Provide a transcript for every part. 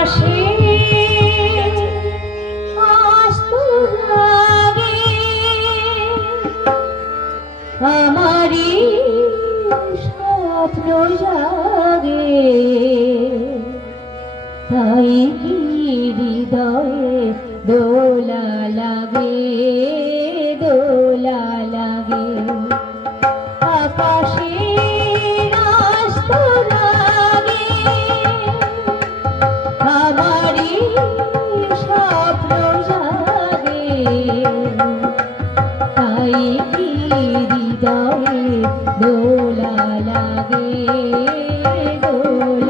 পাশে আমারি জাগে। তাই কি হৃদয়ে দোলা লাগে? গো।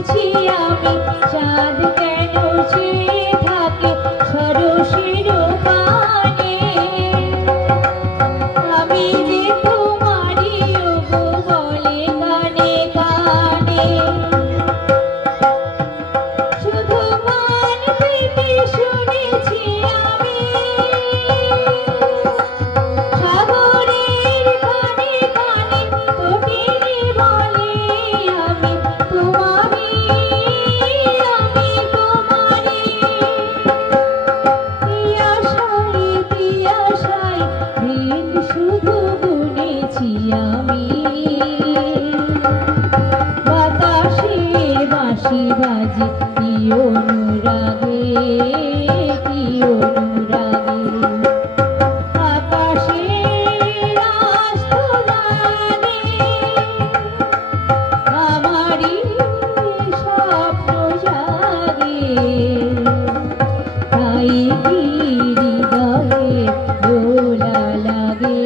করেছি আমি চাঁদ বাজি কি অনুরাগে কি অনুরাগে? আকাশে আমারি স্বপ্ন জাগে তাই কি হৃদয়ে দোলা লাগে?